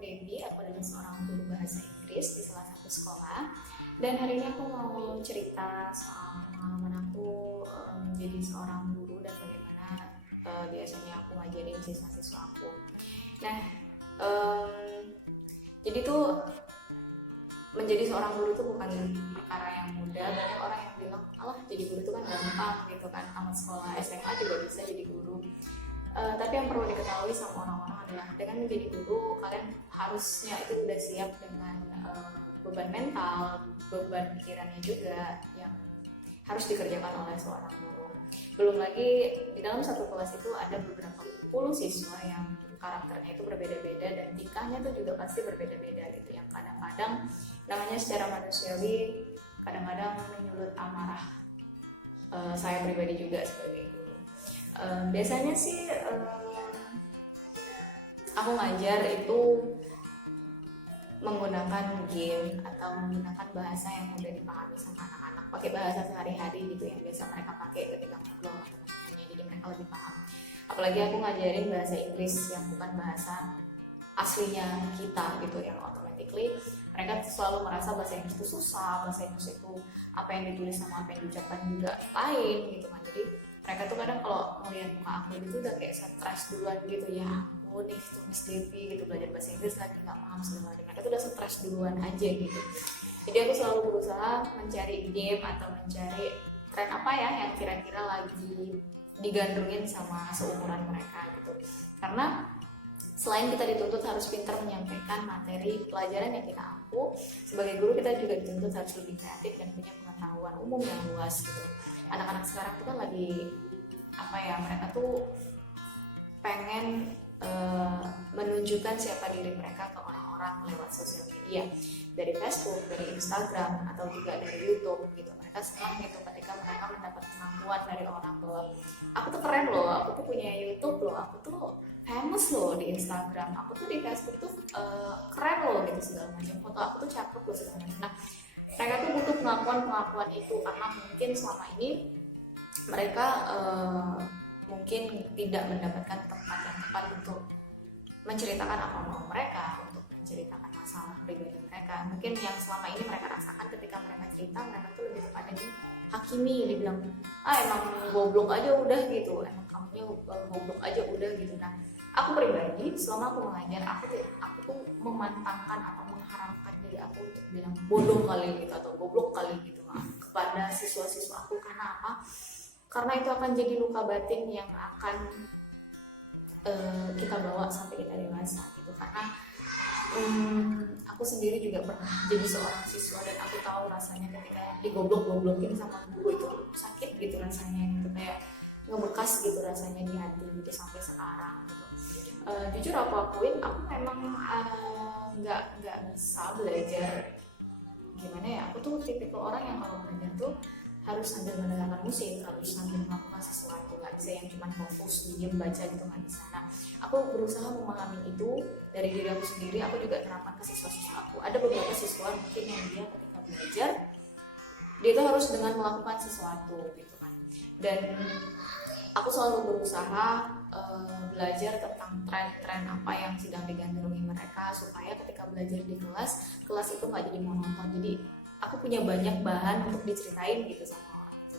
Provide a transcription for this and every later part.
Debbie, aku adalah seorang guru bahasa Inggris di salah satu sekolah. Dan hari ini aku mau cerita soal pengalaman aku menjadi seorang guru dan bagaimana biasanya aku ngajarin siswa-siswa aku. Nah, jadi tuh menjadi seorang guru itu bukan perkara yang mudah. Banyak orang yang bilang, alah jadi guru itu kan gampang gitu kan, tamat sekolah SMA juga bisa jadi guru. Tapi yang perlu diketahui sama orang-orang adalah dengan menjadi guru, kalian harusnya itu udah siap dengan beban mental, beban pikirannya juga yang harus dikerjakan oleh seorang guru. Belum lagi di dalam satu kelas itu ada beberapa puluh siswa yang karakternya itu berbeda-beda dan tingkahnya tuh juga pasti berbeda-beda gitu, yang kadang-kadang namanya secara manusiawi kadang-kadang menyulut amarah saya pribadi juga sebagai guru. Biasanya sih aku ngajar itu menggunakan game atau menggunakan bahasa yang mudah dipahami sama anak-anak, pakai bahasa sehari-hari gitu yang biasa mereka pakai ketika ngobrol atau teman-temannya, jadi mereka lebih paham. Apalagi aku ngajarin bahasa Inggris yang bukan bahasa aslinya kita gitu, yang automatically mereka selalu merasa bahasa Inggris itu susah, bahasa Inggris itu apa yang ditulis sama apa yang diucapkan juga lain gitu kan. Jadi mereka tuh kadang kalau melihat muka aku gitu udah kayak stres duluan gitu, ya ampun nih tuh Miss Devi gitu belajar bahasa Inggris lagi nggak paham segala macam. Mereka tuh udah stres duluan aja gitu. Jadi aku selalu berusaha mencari game atau mencari tren apa ya yang kira-kira lagi digandrungin sama seumuran mereka gitu. Karena selain kita dituntut harus pintar menyampaikan materi pelajaran yang kita ampu, sebagai guru kita juga dituntut harus lebih kreatif dan punya pengetahuan umum yang luas gitu. Anak-anak sekarang tuh kan lagi mereka tuh pengen menunjukkan siapa diri mereka ke orang-orang lewat sosial media, dari Facebook, dari Instagram, atau juga dari YouTube gitu. Mereka senang gitu ketika mereka mendapat pengakuan dari orang bahwa aku tuh keren loh, aku tuh punya YouTube loh, aku tuh famous loh di Instagram, aku tuh di Facebook tuh keren loh gitu segala macam, foto aku tuh cakep loh segala macam. Nah, mereka tuh butuh pengakuan itu karena mungkin selama ini mereka mungkin tidak mendapatkan tempat yang tepat untuk menceritakan apa mau mereka, untuk menceritakan masalah pribadi mereka. Mungkin yang selama ini mereka rasakan ketika mereka cerita, mereka tuh lebih kepada dihakimi, dibilang emang goblok aja udah gitu, emang kamunya goblok aja udah gitu. Nah, aku pribadi selama aku mengajar, aku tuh memantangkan atau mengharapkan diri aku untuk bilang bodoh kali gitu atau goblok kali gitu kepada siswa-siswa aku. Karena apa? Karena itu akan jadi luka batin yang akan kita bawa sampai kita dewasa gitu. Karena aku sendiri juga pernah jadi seorang siswa dan aku tahu rasanya ketika digoblok-goblokin sama guru itu sakit gitu rasanya gitu, kayak ngebekas gitu rasanya di hati gitu sampai sekarang gitu. Jujur aku akuin aku memang nggak bisa belajar gimana ya, aku tuh tipikal orang yang kalau belajar tuh harus sambil mendengarkan musik, harus sambil melakukan sesuatu, nggak bisa yang cuma fokus diam baca gitu, nggak bisa. Nah, aku berusaha memahami itu dari diri aku sendiri, aku juga terapkan ke siswa-siswa aku. Ada beberapa siswa mungkin yang dia ketika belajar dia itu harus dengan melakukan sesuatu gitu kan, dan aku selalu berusaha belajar tentang tren-tren apa yang sedang digandrungi mereka, supaya ketika belajar di kelas itu nggak jadi monoton. Jadi aku punya banyak bahan untuk diceritain gitu sama orang itu.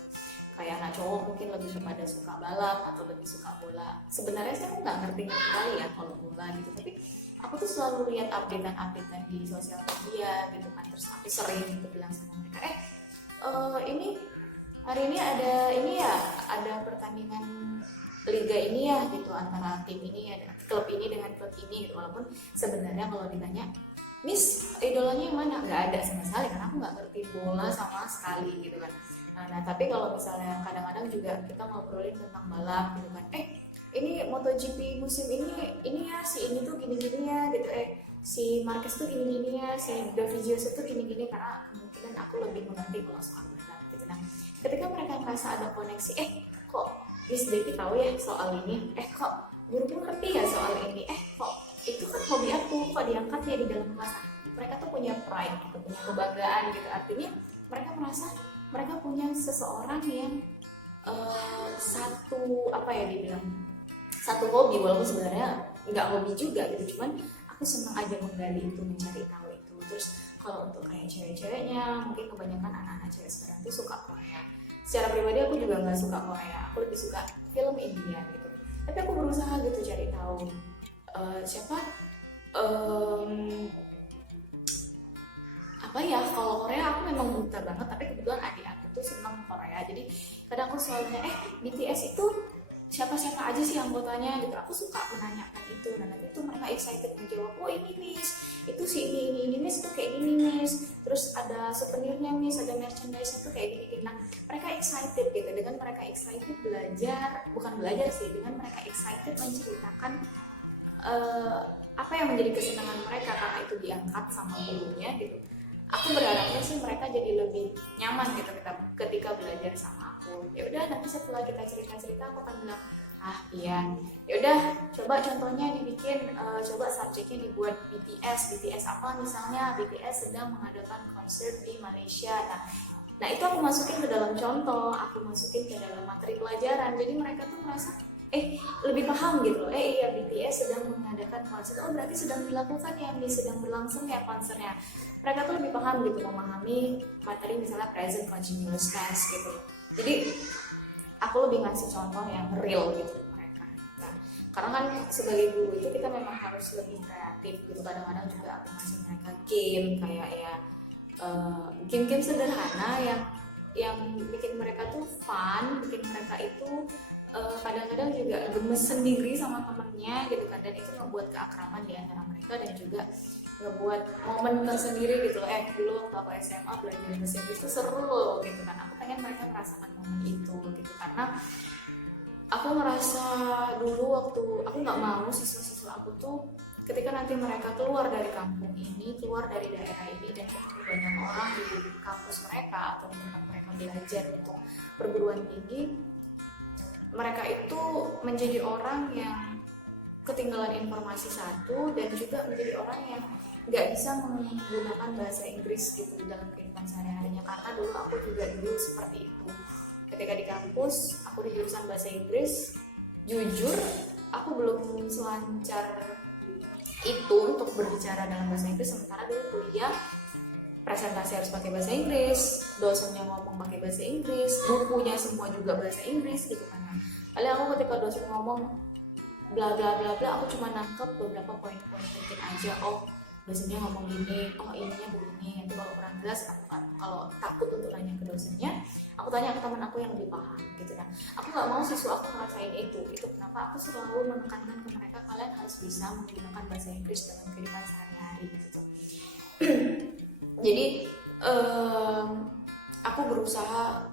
Kayak anak cowok mungkin lebih kepada suka balap atau lebih suka bola. Sebenarnya saya nggak ngerti kali ya kalau bola gitu, tapi aku tuh selalu lihat update-an di sosial media gitu kan. Terus aku sering gitu bilang sama mereka, ini hari ini ada pertandingan liga ini ya gitu, antara tim ini ada klub ini dengan klub ini gitu. Walaupun sebenarnya kalau ditanya Miss idolanya yang mana, nggak ada sama sekali karena aku nggak ngerti bola sama sekali gitu kan. Nah tapi kalau misalnya kadang-kadang juga kita ngobrolin tentang balap gitu kan, ini MotoGP musim ini ya si ini tuh gini-gini ya gitu, si Marquez tuh gini-gini ya, si Dovizioso tuh gini-gini, karena kemungkinan aku lebih mengerti kalau soal balap gitu. Nah ketika mereka merasa ada koneksi, kok Miss Devi tahu ya soal ini, kok guru ngerti ya soal ini, kok itu kan hobi aku, kok diangkat ya di dalam kelas. Mereka tuh punya pride gitu, punya kebanggaan gitu. Artinya mereka merasa mereka punya seseorang yang satu hobi, walaupun sebenarnya nggak hobi juga gitu, cuman aku aku senang aja menggali itu, mencari tahu itu. Terus kalau untuk kayak cewek-ceweknya, mungkin kebanyakan anak-anak cewek sekarang tuh suka Korea. Secara pribadi aku juga nggak suka Korea, aku lebih suka film India gitu. Tapi aku berusaha gitu cari tahu siapa apa ya, kalau Korea aku memang buta banget, tapi kebetulan adik aku tuh seneng Korea, jadi kadang aku selalu nanya, BTS itu siapa-siapa aja sih anggotanya gitu. Aku suka menanyakan itu, dan nanti tuh mereka excited menjawab, oh ini Miss, itu si ini Miss tuh kayak gini Miss, terus ada souvenirnya Miss, ada merchandise-nya tuh kayak gini. Nah mereka excited gitu, dengan mereka excited belajar, bukan belajar sih, dengan mereka excited menceritakan apa yang menjadi kesenangan mereka karena itu diangkat sama gurunya gitu. Aku berharapnya sih mereka jadi lebih nyaman gitu ketika belajar sama aku. Ya udah, nanti setelah kita cerita-cerita aku akan bilang, iya, ya udah coba contohnya dibikin, coba subjeknya dibuat BTS apa misalnya, BTS sedang mengadakan konser di Malaysia. Nah itu aku masukin ke dalam contoh, aku masukin ke dalam materi pelajaran, jadi mereka tuh merasa lebih paham gitu. Iya, BTS sedang mengadakan konser, oh berarti sedang dilakukan ya, sedang berlangsung ya konsernya. Mereka tuh lebih paham gitu, memahami materi misalnya present continuous tense gitu. Jadi aku lebih ngasih contoh yang real gitu ke mereka. Nah, karena kan sebagai guru itu kita memang harus lebih kreatif gitu. Kadang-kadang juga aku ngasih mereka game kayak ya game-game sederhana yang bikin mereka tuh fun, bikin mereka itu kadang-kadang juga gemes sendiri sama temennya gitu kan, dan itu ngebuat keakraban di antara mereka dan juga ngebuat momen tersendiri gitu. Dulu waktu aku SMA belajar bahasa Inggris itu seru loh gitu kan, aku pengen mereka merasakan momen itu gitu, karena aku ngerasa dulu waktu aku nggak mau siswa-siswa aku tuh ketika nanti mereka keluar dari kampung ini, keluar dari daerah ini dan ketemu banyak orang di kampus mereka atau di tempat mereka belajar untuk perguruan tinggi, mereka itu menjadi orang yang ketinggalan informasi satu, dan juga menjadi orang yang nggak bisa menggunakan bahasa Inggris gitu dalam kehidupan sehari-harinya. Karena dulu aku juga seperti itu. Ketika di kampus, aku di jurusan bahasa Inggris, jujur aku belum selancar itu untuk berbicara dalam bahasa Inggris. Sementara dulu kuliah presentasi harus pakai bahasa Inggris, dosennya ngomong pakai bahasa Inggris, bukunya semua juga bahasa Inggris gitu kan. Paling aku ketika dosen ngomong bla bla bla bla, aku cuma nangkep beberapa poin-poin penting aja. Oh, dosennya ngomong gini, oh ininya begini. Nanti kalau kurang jelas, kalau takut untuk nanya ke dosennya, aku tanya ke teman aku yang lebih paham gitu kan. Aku nggak mau siswa aku ngerasain itu kenapa aku selalu menekankan ke mereka, kalian harus bisa menggunakan bahasa Inggris dalam kehidupan sehari-hari gitu. Jadi aku berusaha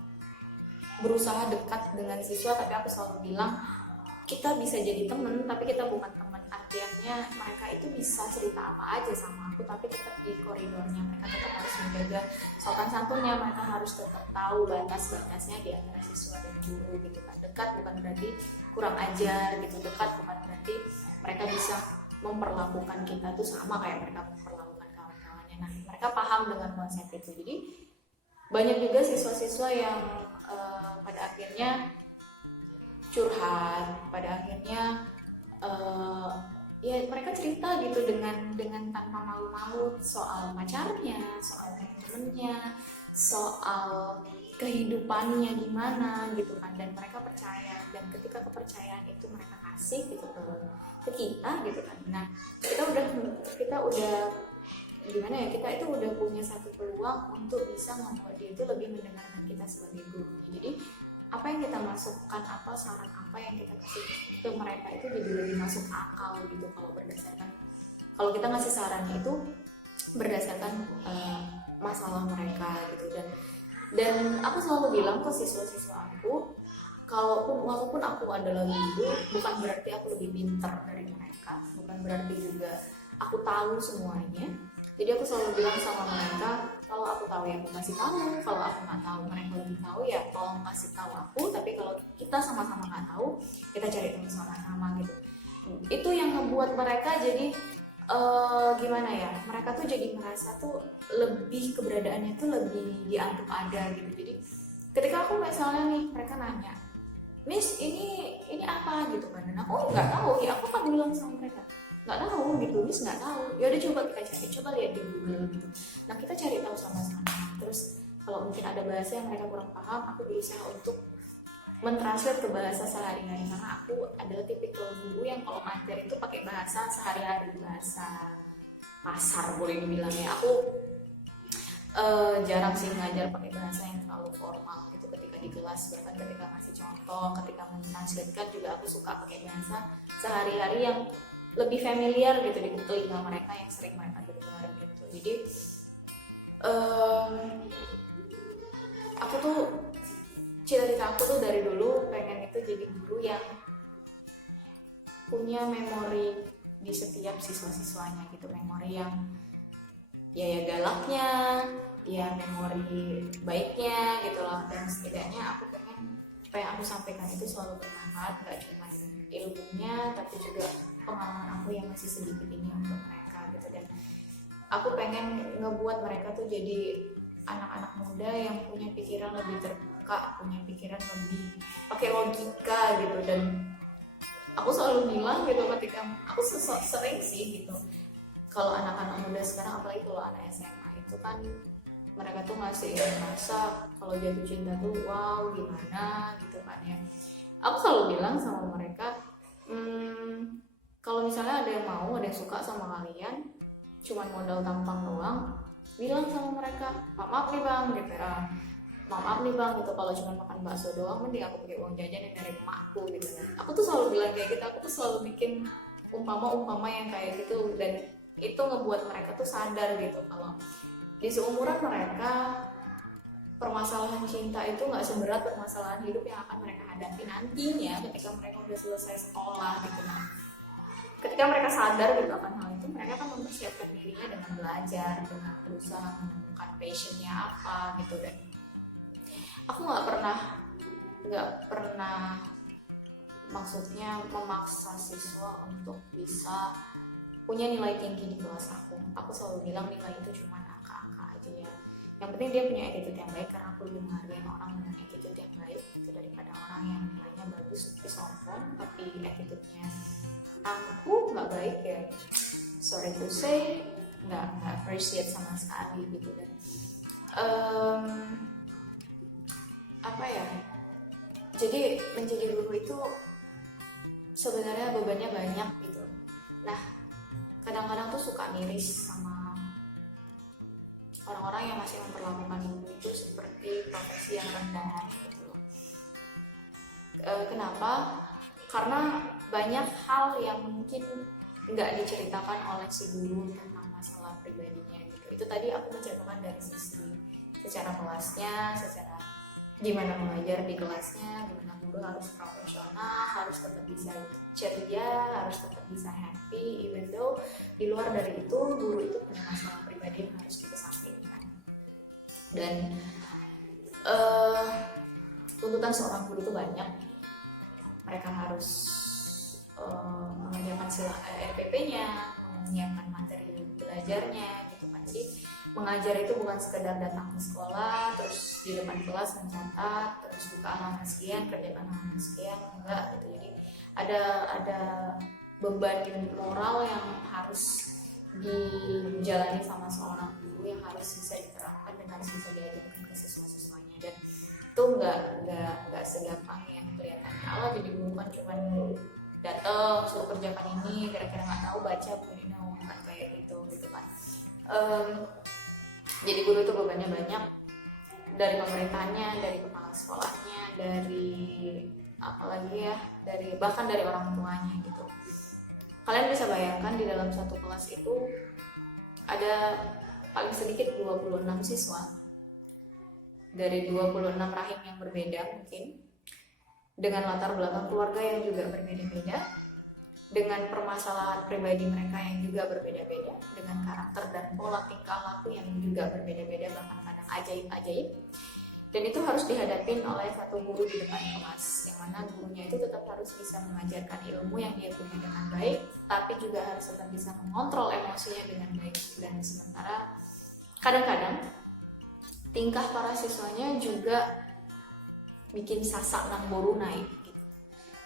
dekat dengan siswa, tapi aku selalu bilang kita bisa jadi teman, tapi kita bukan teman. Artinya mereka itu bisa cerita apa aja sama aku, tapi tetap di koridornya. Mereka tetap harus menjaga sopan santunnya, mereka harus tetap tahu batas-batasnya di antara siswa dan guru gitu kan. Dekat bukan berarti kurang ajar gitu, dekat bukan berarti mereka bisa memperlakukan kita tuh sama kayak mereka memperlakukan kawan-kawannya. Nah, mereka paham dengan konsep itu. Jadi banyak juga siswa-siswa yang pada akhirnya curhat, pada akhirnya ya mereka cerita gitu dengan tanpa malu-malu soal pacarnya, soal temen-temennya, soal kehidupannya gimana gitu kan, dan mereka percaya, dan ketika kepercayaan itu mereka kasih gitu ke kita gitu kan. Nah kita udah gimana ya, kita itu udah punya satu peluang untuk bisa membuat dia itu lebih mendengarkan kita sebagai guru. Jadi apa yang kita masukkan, apa saran apa yang kita kasih ke mereka itu jadi lebih masuk akal gitu kalau kita ngasih sarannya itu berdasarkan masalah mereka gitu. Dan aku selalu bilang ke siswa-siswa aku, walaupun aku adalah guru, bukan berarti aku lebih pintar dari mereka, bukan berarti juga aku tahu semuanya. Jadi aku selalu bilang sama mereka, kalau aku tahu ya aku kasih tahu, kalau aku nggak tahu mereka lebih tahu ya tolong kasih tahu aku. Tapi kalau kita sama-sama nggak tahu, kita cari teman sama-sama gitu. Itu yang ngebuat mereka jadi gimana ya? Mereka tuh jadi merasa tuh lebih, keberadaannya tuh lebih dianggap ada gitu. Jadi ketika aku misalnya nih, mereka nanya, Miss ini apa gitu kan? Dan aku nggak tahu ya, aku kan bilang sama mereka, nggak tahu gitu, Miss nggak tahu. Ya udah coba kita cari, coba lihat di Google gitu. Nah kita cari tahu sama-sama. Terus kalau mungkin ada bahasa yang mereka kurang paham, aku berusaha untuk mentranslate ke bahasa sehari-hari, karena aku adalah tipikal guru yang kalau ngajar itu pakai bahasa sehari-hari, bahasa pasar boleh dibilang ya. Aku jarang sih ngajar pakai bahasa yang terlalu formal gitu ketika di kelas, bahkan ketika ngasih contoh, ketika mentranslatekan juga aku suka pakai bahasa sehari-hari yang lebih familiar gitu di telinga mereka, yang sering mereka dengar gitu. Jadi aku tuh, cita-cita aku tuh dari dulu pengen itu jadi guru yang punya memori di setiap siswa-siswanya gitu, memori yang ya galaknya, ya memori baiknya gitu loh. Dan setidaknya aku pengen apa yang aku sampaikan itu selalu bermanfaat, gak cuma ilmunya tapi juga pengalaman aku yang masih sedikit ini untuk mereka gitu. Dan aku pengen ngebuat mereka tuh jadi anak-anak muda yang punya pikiran lebih terbuka, punya pikiran lebih pakai logika gitu. Dan aku selalu bilang gitu, ketika aku sering sih gitu, kalau anak-anak muda sekarang, apalagi kalau anak SMA itu kan mereka tuh masih merasa kalau jatuh cinta tuh wow gimana gitu kan ya. Aku selalu bilang sama mereka, kalau misalnya ada yang mau, ada yang suka sama kalian, cuman modal tampang doang, bilang sama mereka, maaf nih bang gitu ya, maaf nih bang gitu, kalau cuma makan bakso doang mending aku pakai uang jajan yang dari emakku gitu kan. Aku tuh selalu bilang kayak gitu, aku tuh selalu bikin umpama yang kayak gitu. Dan itu ngebuat mereka tuh sadar gitu kalau di seumuran mereka permasalahan cinta itu nggak seberat permasalahan hidup yang akan mereka hadapi nantinya ketika mereka udah selesai sekolah gitu. Nah, ketika mereka sadar gitu akan hal itu, mereka akan mempersiapkan dirinya dengan belajar, dengan berusaha menemukan passionnya apa gitu. Dan aku nggak pernah maksudnya memaksa siswa untuk bisa punya nilai tinggi di kelas aku. Aku selalu bilang nilai itu cuma angka-angka aja ya. Yang penting dia punya attitude yang baik, karena aku lebih menghargai orang dengan attitude yang baik itu daripada orang yang nilainya bagus tapi sombong tapi attitude-nya aku nggak baik ya. Sorry to say, nggak appreciate sama sekali gitu. Dan apa ya? Jadi menjadi guru itu sebenarnya bebannya banyak gitu. Nah, kadang-kadang tuh suka miris sama orang-orang yang masih memperlakukan guru itu seperti profesi yang rendah gitu. Kenapa? Karena banyak hal yang mungkin nggak diceritakan oleh si guru tentang masalah pribadinya gitu. Itu tadi aku menceritakan dari sisi secara kelasnya, secara gimana mengajar di kelasnya, gimana guru harus profesional, harus tetap bisa ceria, harus tetap bisa happy, even though di luar dari itu guru itu punya masalah pribadi yang harus dikesampingkan. Dan tuntutan seorang guru itu banyak. Mereka harus mengerjakan RPP-nya, menyiapkan materi belajarnya gitu kan. Jadi mengajar itu bukan sekedar datang ke sekolah terus di depan kelas mencatat terus buka halaman sekian, kerjakan halaman sekian, enggak gitu. Jadi ada beban moral yang harus dijalani sama seorang guru, yang harus bisa diterapkan dan harus bisa diajarkan ke siswa-siswanya. Dan itu nggak segampang yang kelihatannya. Allah jadi guru kan cuman datang suruh kerjakan ini, kira-kira nggak tahu baca begini, bukan kayak gitu kan. Jadi guru itu bebannya banyak, dari pemerintahnya, dari kepala sekolahnya, dari apalagi ya, bahkan dari orang tuanya gitu. Kalian bisa bayangkan di dalam satu kelas itu ada paling sedikit 26 siswa dari 26 rahim yang berbeda mungkin, dengan latar belakang keluarga yang juga berbeda-beda, dengan permasalahan pribadi mereka yang juga berbeda-beda, dengan karakter dan pola tingkah laku yang juga berbeda-beda, bahkan kadang ajaib-ajaib. Dan itu harus dihadapin oleh satu guru di depan kelas, yang mana gurunya itu tetap harus bisa mengajarkan ilmu yang dia punya dengan baik, tapi juga harus tetap bisa mengontrol emosinya dengan baik. Dan sementara kadang-kadang tingkah para siswanya juga bikin sasak nang boru naik gitu.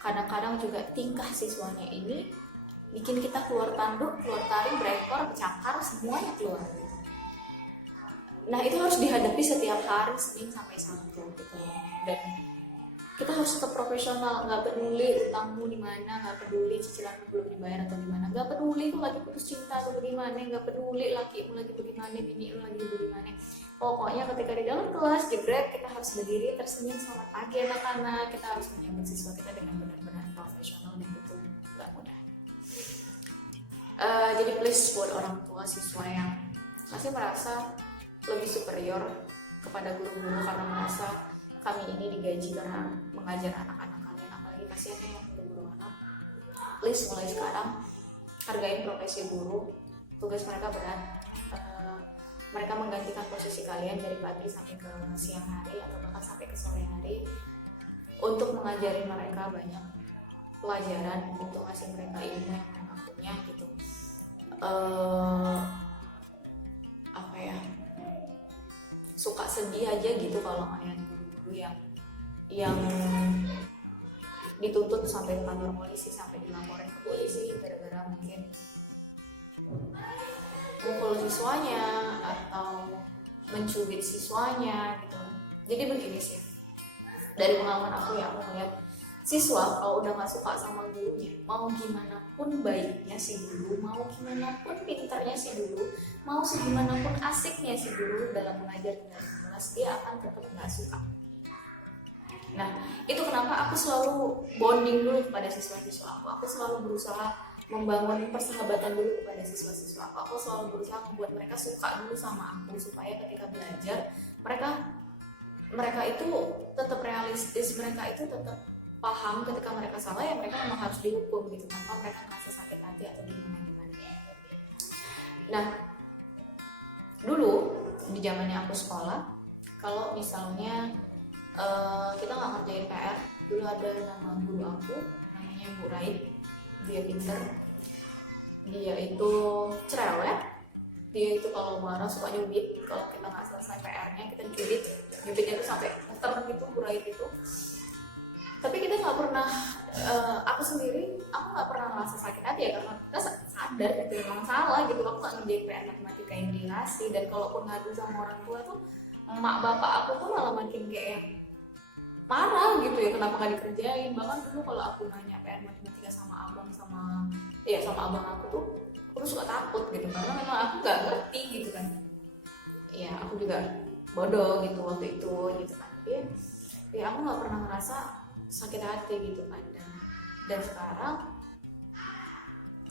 Kadang-kadang juga tingkah siswanya ini bikin kita keluar tanduk, keluar taring, berekor, bercakar, semuanya keluar gitu. Nah itu harus dihadapi setiap hari Senin sampai Sabtu gitu. Dan kita harus tetap profesional, nggak peduli utangmu di mana, nggak peduli cicilanmu belum dibayar atau gimana, nggak peduli itu lagi putus cinta atau bagaimana, nggak peduli lakimu lagi bagaimana, binimu lagi bagaimana. Pokoknya ketika di dalam kelas jebret kita harus berdiri tersenyum, selamat pagi anak-anak, kita harus menyambut siswa kita dengan benar-benar profesional dan itu nggak mudah. Jadi please buat orang tua siswa yang masih merasa lebih superior kepada guru-guru karena merasa kami ini digaji karena mengajar anak-anak kalian, apalagi kasihan yang guru-guru anak, please mulai sekarang hargain profesi guru, tugas mereka berat. Mereka menggantikan posisi kalian dari pagi sampai ke siang hari atau bahkan sampai ke sore hari untuk mengajari mereka banyak pelajaran, untuk ngasih mereka ilmu yang mereka punya gitu. Apa ya, suka sedih aja gitu kalau ngeliat guru-guru yang dituntut sampai ke kantor polisi, sampai dilaporin ke polisi gara-gara mungkin mukul siswanya atau mencubit siswanya gitu. Jadi begini sih, dari pengalaman aku ya, aku melihat siswa kalau udah gak suka sama gurunya, mau gimana pun baiknya si guru, mau gimana pun pintarnya si guru, mau segimana pun asiknya si guru dalam mengajar di dalam kelas, dia akan tetap gak suka. Nah itu kenapa aku selalu bonding dulu kepada siswa-siswa aku selalu berusaha membangun persahabatan dulu kepada siswa-siswa aku selalu berusaha membuat mereka suka dulu sama aku, supaya ketika belajar mereka itu tetap realistis, mereka itu tetap paham ketika mereka salah ya mereka memang harus dihukum gitu, tanpa mereka merasa sakit hati atau gimana. Nah dulu di zamannya aku sekolah, kalau misalnya kita nggak ngerjain PR, dulu ada nama guru aku namanya Bu Raid, dia pinter, dia itu cerewet, dia itu kalau marah suka nyubit, kalau kita nggak selesai PR-nya kita nyubitnya itu sampai muter gitu Bu Raid itu. Tapi kita nggak pernah, aku sendiri aku nggak pernah merasa sakit hati ya, karena kita sadar itu memang salah gitu, aku nggak ngerjain PR matematika yang dikasih. Dan kalaupun ngadu sama orang tua tuh, emak bapak aku tuh malah makin kayak yang marah gitu ya, kenapa nggak dikerjain. Bahkan dulu kalau aku nanya PR matematika sama abang sama abang aku tuh suka takut gitu, karena memang aku nggak ngerti gitu kan. Ya aku juga bodoh gitu waktu itu gitu kan. Ya aku nggak pernah ngerasa sakit hati gitu kan. Dan sekarang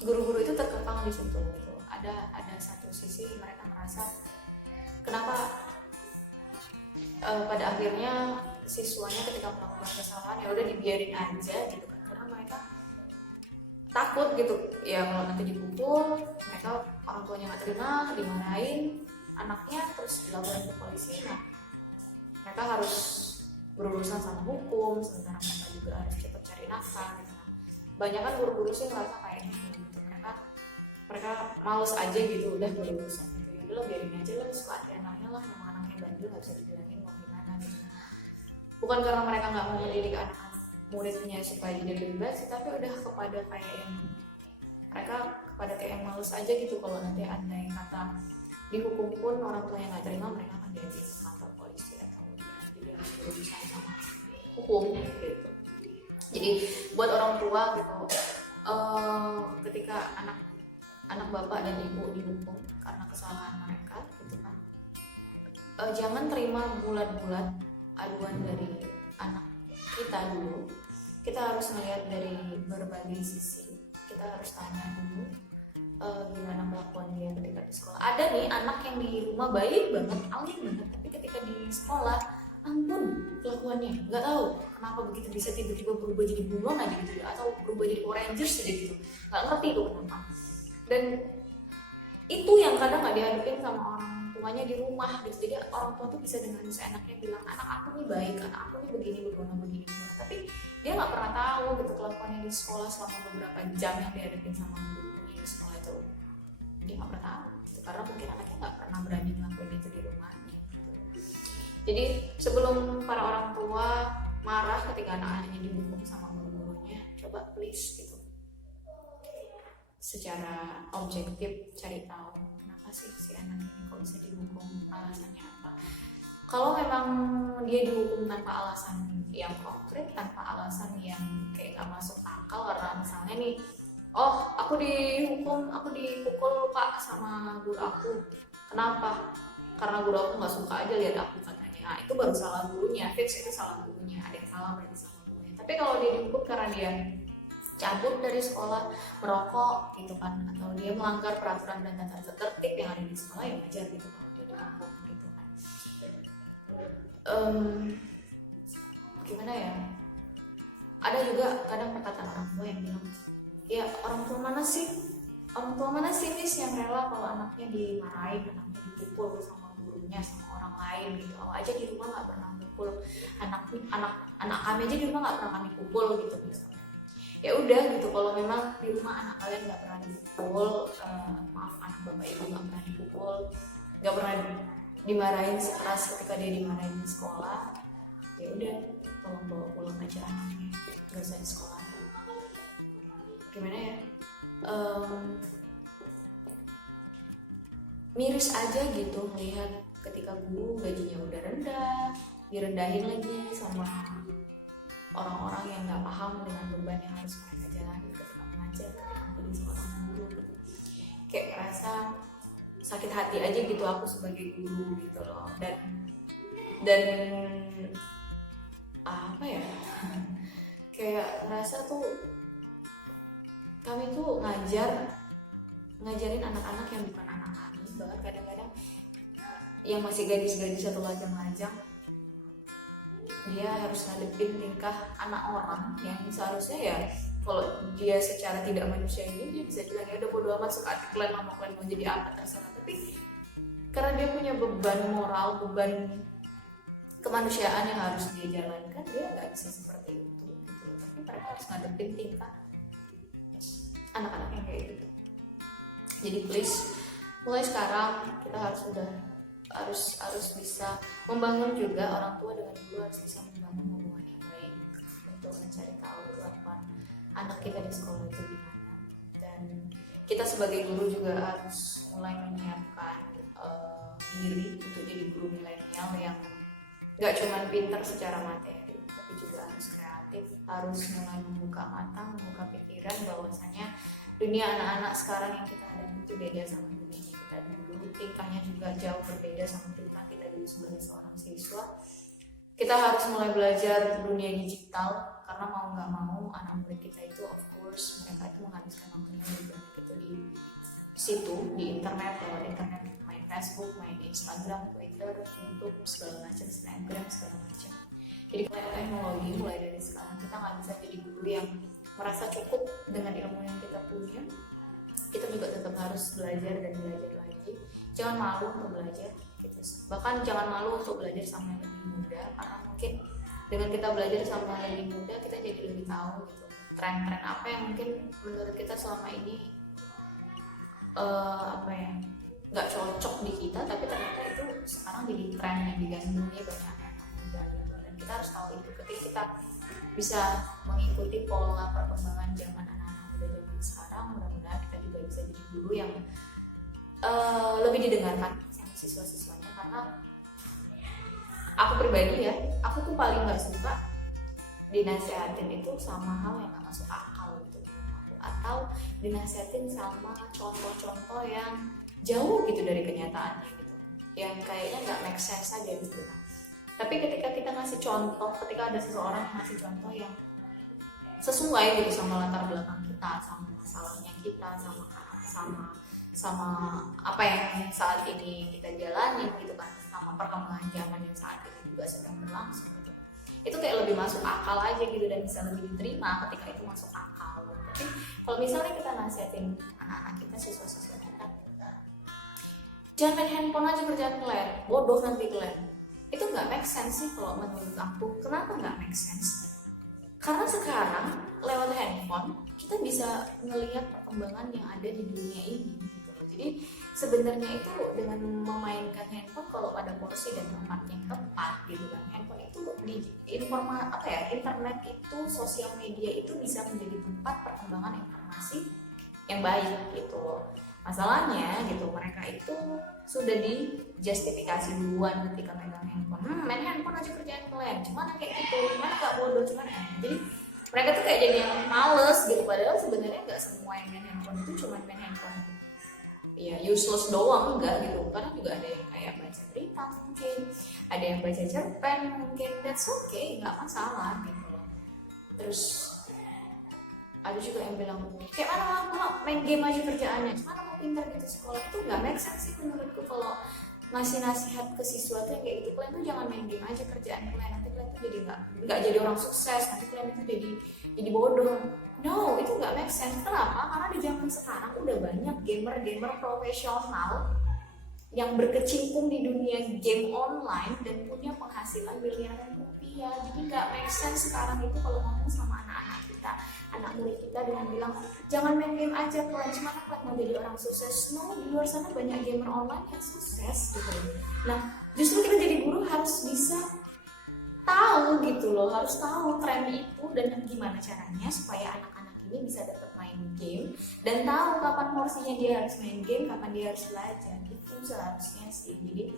guru-guru itu terkekang di situ gitu. Ada satu sisi mereka merasa kenapa pada akhirnya siswanya ketika melakukan kesalahan ya udah dibiarin aja gitu kan, karena mereka takut gitu ya kalau nanti dipukul, mereka orang tuanya nggak terima, dimarahin anaknya terus dilaporin ke polisi. Nah mereka harus berurusan sama hukum, sementara mereka juga harus cepat cari nafkah gitu. Banyak kan guru-guru sih ngerasa kayak gitu, mereka males aja gitu udah berurusan gitu, ya udah biarin aja lah, suka hati anaknya lah, memang anaknya bandel nggak bisa dibilangin mau gimana gitu. Bukan karena mereka nggak mau mendidik anak-anak muridnya supaya jadi lebih baik sih, tapi udah kepada kayak yang mereka kepada kayak yang males aja gitu. Kalau nanti andai kata dihukum pun orang tuanya nggak terima, mereka akan diajak ke kantor polisi atau jadi harus berurusan sama hukum gitu. Jadi buat orang tua gitu, ketika anak bapak dan ibu dihukum karena kesalahan mereka gitu kan, jangan terima bulat-bulat aduan dari anak kita dulu. Kita harus melihat dari berbagai sisi, kita harus tanya dulu gimana kelakuan dia ketika di sekolah. Ada nih anak yang di rumah baik banget, alim banget, tapi ketika di sekolah ampun kelakuannya, nggak tahu kenapa begitu bisa tiba-tiba berubah jadi bunglon aja gitu, atau berubah jadi Power Rangers aja gitu, nggak ngerti itu kenapa. Dan itu yang kadang nggak dihadapin sama orang tuanya di rumah gitu. Jadi orang tua tuh bisa dengan seenaknya bilang anak aku nih baik, anak aku nih begini, tapi dia nggak pernah tahu gitu kelakuannya di sekolah selama beberapa jam yang dihadapin sama guru-gurunya di sekolah itu. Dia nggak pernah tahu gitu, karena mungkin anaknya nggak pernah berani ngelakuin itu di rumahnya gitu. Jadi sebelum para orang tua marah ketika anak-anaknya dihukum sama guru-gurunya, coba please gitu, secara objektif cari tahu kenapa sih si anak ini kok bisa dihukum, alasannya apa. Kalau memang dia dihukum tanpa alasan yang konkret, tanpa alasan yang kayak gak masuk akal, karena misalnya nih, oh aku dihukum, aku dipukul pak sama guru aku, kenapa? Karena guru aku nggak suka aja lihat aku katanya. Nah itu baru salah gurunya, fix itu salah gurunya, ada yang salah berarti sama gurunya. Tapi kalau dia dihukum karena dia cabut dari sekolah, merokok gitu kan, atau dia melanggar peraturan dan tata tertib yang ada di sekolah, ya wajar gitu kalau dia dihukum gitu kan. Gimana ya, ada juga kadang perkataan orang tua yang bilang, ya orang tua mana sih Miss yang rela kalau anaknya dimarahin, anaknya dipukul sama gurunya, sama orang lain gitu. Awak aja di rumah nggak pernah pukul anak kami aja di rumah nggak pernah kami pukul gitu misalnya. Ya udah gitu, kalau memang di rumah anak kalian nggak pernah dipukul, maaf anak bapak ibu nggak pernah dipukul, nggak pernah dimarahin sekeras ketika dia dimarahin di sekolah, ya udah tolong bawa pulang aja anaknya, nggak usah di sekolah. Gimana ya, miris aja gitu melihat ketika guru gajinya udah rendah, direndahin lagi sama orang-orang yang nggak paham dengan beban yang harus mereka jalani ketika mengajar, ketika menjadi seorang guru gitu. Kayak ngerasa sakit hati aja gitu aku sebagai guru gitu loh. Dan apa ya, kayak ngerasa tuh kami tuh ngajarin anak-anak yang bukan anak kami, bahkan kadang-kadang yang masih gadis-gadis atau lajang-lajang, dia harus ngadepin tingkah anak orang yang seharusnya ya kalau dia secara tidak manusia ini dia bisa bilang ya udah bodo amat, suka hati kalian, mau kalian mau jadi apa terserah. Tapi karena dia punya beban moral, beban kemanusiaan yang harus dia jalankan, dia nggak bisa seperti itu gitu. Tapi mereka harus ngadepin tingkah anak-anak yang kayak gitu. Jadi please, mulai sekarang kita harus bisa membangun juga, orang tua dengan guru harus bisa membangun hubungan yang baik untuk mencari tahu kelakuan anak kita di sekolah itu gimana. Dan kita sebagai guru juga harus mulai menyiapkan diri untuk jadi guru milenial yang gak cuma pintar secara materi, tapi juga harus kreatif, harus mulai membuka mata, membuka pikiran bahwasanya dunia anak-anak sekarang yang kita hadapi itu beda sama dunia kita dulu. Tingkahnya juga jauh berbeda sama tingkah kita dulu sebagai seorang siswa. Kita harus mulai belajar dunia digital, karena mau nggak mau anak murid kita itu of course mereka itu menghabiskan waktunya lebih banyak itu di situ, di internet, lewat internet, main Facebook, main Instagram, Twitter, YouTube, segala macam, Snapgram, segala macam. Jadi teknologi mulai dari sekarang kita nggak bisa jadi guru yang merasa cukup dengan ilmu yang kita punya. Kita juga tetap harus belajar dan belajar lagi. Jangan malu untuk belajar gitu. Bahkan jangan malu untuk belajar sama yang lebih muda, karena mungkin dengan kita belajar sama yang lebih muda kita jadi lebih tahu gitu tren-tren apa yang mungkin menurut kita selama ini nggak cocok di kita, tapi ternyata itu sekarang jadi tren yang digandrungi banyak anak muda gitu. Dan kita harus tahu itu ketika kita bisa mengikuti pola perkembangan zaman anak-anak muda zaman sekarang. Mudah-mudahan kita juga bisa jadi guru yang lebih didengarkan sama siswa-siswanya, karena aku pribadi ya, aku tuh paling nggak suka dinasehatin itu sama hal yang nggak masuk akal gitu, atau dinasehatin sama contoh-contoh yang jauh gitu dari kenyataannya gitu, yang kayaknya nggak make sense aja gitu. Tapi ketika kita ngasih contoh, ketika ada seseorang yang ngasih contoh yang sesuai gitu sama latar belakang kita, sama masalahnya kita, sama apa yang saat ini kita jalani gitu kan, sama perkembangan zaman yang saat ini juga sedang berlangsung gitu, itu kayak lebih masuk akal aja gitu, dan bisa lebih diterima ketika itu masuk akal. Tapi kalau misalnya kita nasihatin anak-anak kita, siswa-siswa kita, jangan main handphone aja kerjaan kalian, bodoh nanti kalian, itu nggak make sense sih kalau menurut aku. Kenapa nggak make sense? Karena sekarang lewat handphone kita bisa ngelihat perkembangan yang ada di dunia ini gitu loh. Jadi sebenarnya itu dengan memainkan handphone kalau pada porsi dan tempat yang tepat gitu kan, handphone itu di internet itu, sosial media itu bisa menjadi tempat perkembangan informasi yang baik gitu. Masalahnya gitu, mereka itu sudah dijustifikasi duluan ketika megang handphone. Main handphone aja kerjaan kalian, cuman kayak gitu, cuman gak bodoh, cuman jadi mereka tuh kayak jadi yang males gitu. Padahal sebenarnya nggak semua yang main handphone itu cuma main handphone ya useless doang, enggak gitu. Karena juga ada yang kayak baca berita mungkin, ada yang baca cerpen mungkin, that's okay, nggak masalah gitu loh. Terus ada juga yang bilang kayak mana mau main game aja kerjaannya, cuman mau pintar gitu sekolah, itu nggak make sense sih menurutku. Kalau ngasih nasihat ke siswa tuh yang kayak gitu, kalian tuh jangan main game aja kerjaan kalian, nanti kalian tuh jadi nggak jadi orang sukses, nanti kalian itu jadi bodoh. No, itu nggak make sense. Kenapa? Karena di zaman sekarang udah banyak gamer profesional yang berkecimpung di dunia game online dan punya penghasilan miliaran rupiah. Jadi nggak make sense sekarang itu kalau ngomong sama anak-anak kita, anak murid kita, dengan bilang jangan main game aja kalian, cuma kalian mau jadi orang sukses. No, di luar sana banyak gamer online yang sukses gitu. Nah, justru kita jadi guru harus bisa tahu gitu loh, harus tahu tren itu dan gimana caranya supaya anak-anak ini bisa dapat main game dan tahu kapan porsinya dia harus main game, kapan dia harus belajar. Itu seharusnya sih. Jadi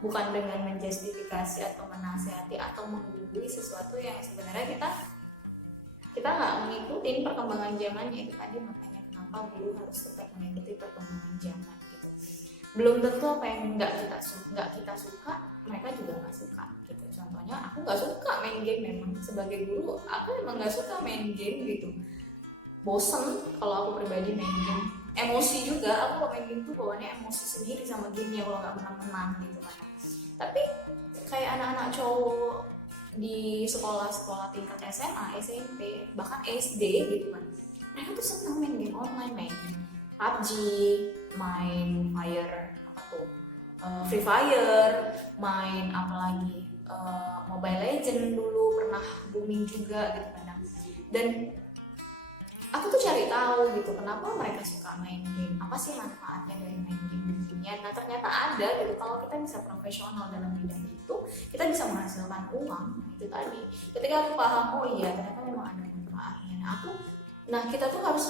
bukan dengan menjustifikasi atau menasihati atau menggurui sesuatu yang sebenarnya kita nggak mengikuti perkembangan zamannya. Itu tadi makanya kenapa guru harus tetap mengikuti perkembangan zaman gitu. Belum tentu apa yang nggak kita suka mereka juga nggak suka gitu. Contohnya aku nggak suka main game, memang sebagai guru aku emang nggak suka main game gitu, bosen kalau aku pribadi main game, emosi juga aku kalau main game tuh bawaannya emosi sendiri sama gamenya kalau nggak menang-menang gitu kan. Tapi kayak anak-anak cowok di sekolah-sekolah tingkat SMA, SMP, bahkan SD gitu kan, mereka tuh seneng main game online, main PUBG, main Free Fire, main apalagi Mobile Legend dulu pernah booming juga gitu kadang. Dan aku tuh cari tahu gitu kenapa mereka suka main game, apa sih manfaatnya dari main game beginian. Nah ternyata ada gitu, kalau kita bisa profesional dalam bidang itu, kita bisa menghasilkan uang. Itu tadi ketika aku paham, oh iya ternyata memang ada manfaatnya. Nah kita tuh harus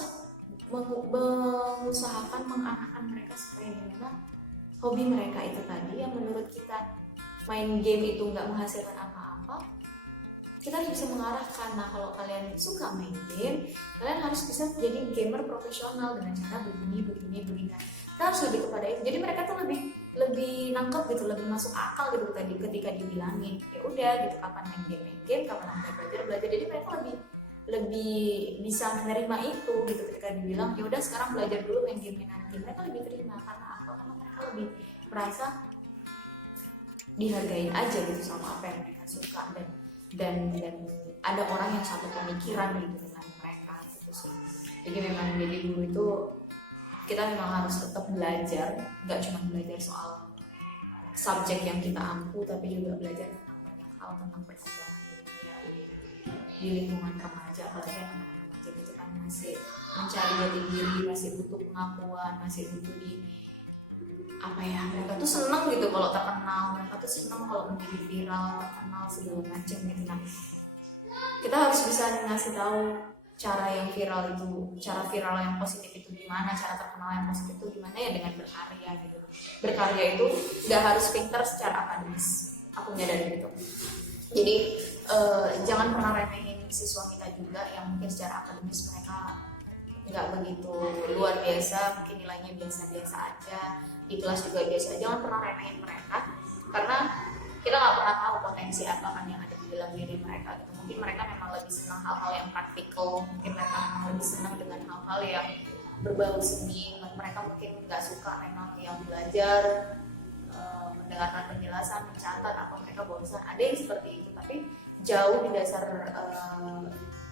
mengusahakan mengarahkan mereka supaya gimana hobi mereka itu tadi yang menurut kita main game itu nggak menghasilkan apa-apa, kita harus bisa mengarahkan. Nah kalau kalian suka main game, kalian harus bisa jadi gamer profesional dengan cara begini. Kita harus lebih kepada itu. Jadi mereka tuh lebih nangkep gitu, lebih masuk akal gitu tadi ketika dibilangin ya udah gitu, kapan main game, kapan belajar. Jadi mereka lebih bisa menerima itu gitu ketika dibilang ya udah sekarang belajar dulu, main game nanti. Mereka lebih terima. Karena apa? Karena mereka lebih merasa dihargain aja gitu sama apa yang mereka suka, dan ada orang yang satu pemikiran gitu dengan mereka gitu sih. Jadi memang jadi guru itu kita memang harus tetap belajar, nggak cuma belajar soal subjek yang kita ampu, tapi juga belajar tentang banyak hal, tentang perkembangan dunia di lingkungan remaja. Apalagi anak-anak remaja itu kan masih mencari jati diri, masih butuh pengakuan, masih butuh mereka tuh seneng gitu kalau terkenal, mereka tuh seneng kalau menjadi viral, terkenal segala macam gitu. Nah kita harus bisa ngasih tahu cara viral yang positif itu gimana, cara terkenal yang positif itu gimana, ya dengan berkarya gitu. Berkarya itu nggak harus pintar secara akademis, aku menyadari gitu. Jadi jangan pernah remehin siswa kita juga yang mungkin secara akademis mereka nggak begitu luar biasa, mungkin nilainya biasa-biasa aja, di kelas juga biasa. Jangan pernah remehin mereka, karena kita nggak pernah tahu potensi apa kan yang ada di dalam diri mereka gitu. Mungkin mereka memang lebih senang hal-hal yang praktikal, mungkin mereka memang lebih senang dengan hal-hal yang berbau seni, mereka mungkin nggak suka memang yang belajar, mendengarkan penjelasan, mencatat, apa mereka bosan. Ada yang seperti itu, tapi jauh di dasar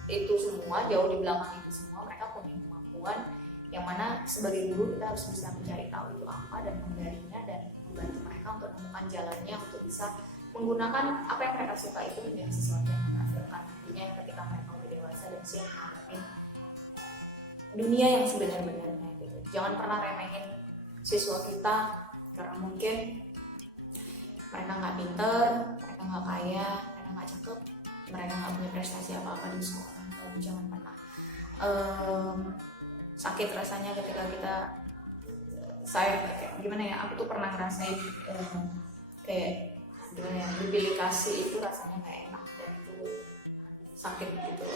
itu semua, jauh di belakang itu semua, mereka punya kemampuan yang mana sebagai guru kita harus bisa mencari tahu itu apa dan menggalinya dan membantu mereka untuk menemukan jalannya untuk bisa menggunakan apa yang mereka suka itu menjadi sesuatu yang menghasilkan nantinya ketika mereka udah dewasa dan siap menghadapi dunia yang sebenar-benarnya gitu. Jangan pernah remehin siswa kita karena mungkin mereka nggak pinter, mereka nggak kaya, mereka nggak cakep, mereka nggak punya prestasi apa-apa di sekolah. Jangan pernah sakit rasanya ketika kita saya kayak gimana ya, aku tuh pernah ngerasain kayak gimana ya, debilikasi itu rasanya nggak enak dan itu sakit gitu.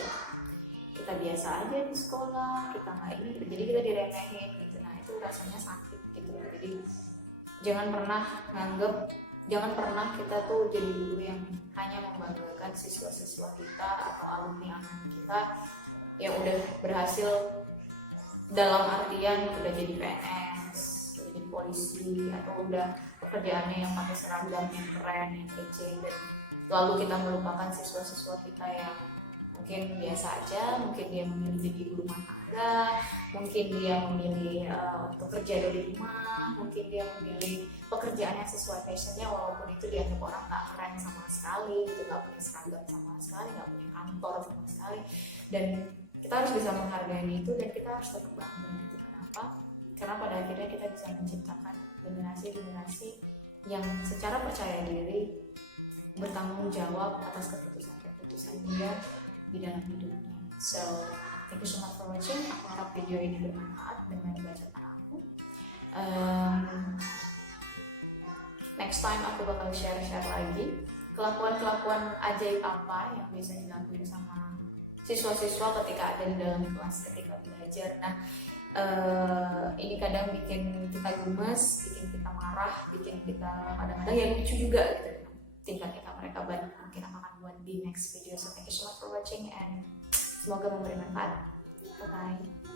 Kita biasa aja di sekolah, kita nggak ini, jadi kita diremehin gitu. Nah itu rasanya sakit gitu. Jadi jangan pernah kita tuh jadi guru yang hanya membanggakan siswa-siswa kita atau alumni kita yang udah berhasil dalam artian udah jadi PNS, udah jadi polisi, atau udah pekerjaannya yang pakai seragam yang keren, yang kece, dan lalu kita melupakan siswa-siswa kita yang mungkin biasa aja, mungkin dia memilih jadi guru rumah tangga, mungkin dia memilih untuk kerja dari rumah, mungkin dia memilih pekerjaan yang sesuai passionnya, walaupun itu dianggap orang tak keren sama sekali, gitu, nggak punya seragam sama sekali, nggak punya kantor sama sekali, dan kita harus bisa menghargai itu dan kita harus tetap bangga gitu. Kenapa? Karena pada akhirnya kita bisa menciptakan generasi-generasi yang secara percaya diri bertanggung jawab atas keputusan-keputusan dia di dalam hidupnya. So, thank you so much for watching. Aku harap video ini bermanfaat dengan bacaan aku. Next time aku bakal share lagi kelakuan-kelakuan ajaib apa yang bisa dilakuin sama siswa-siswa ketika ada di dalam kelas, ketika belajar. Nah, ini kadang bikin kita gemes, bikin kita marah, bikin kita kadang-kadang ya lucu juga gitu. Tingkah-tingkah mereka banyak mungkin akan buat di next video. So thank you so much for watching and semoga memberi manfaat. Bye bye.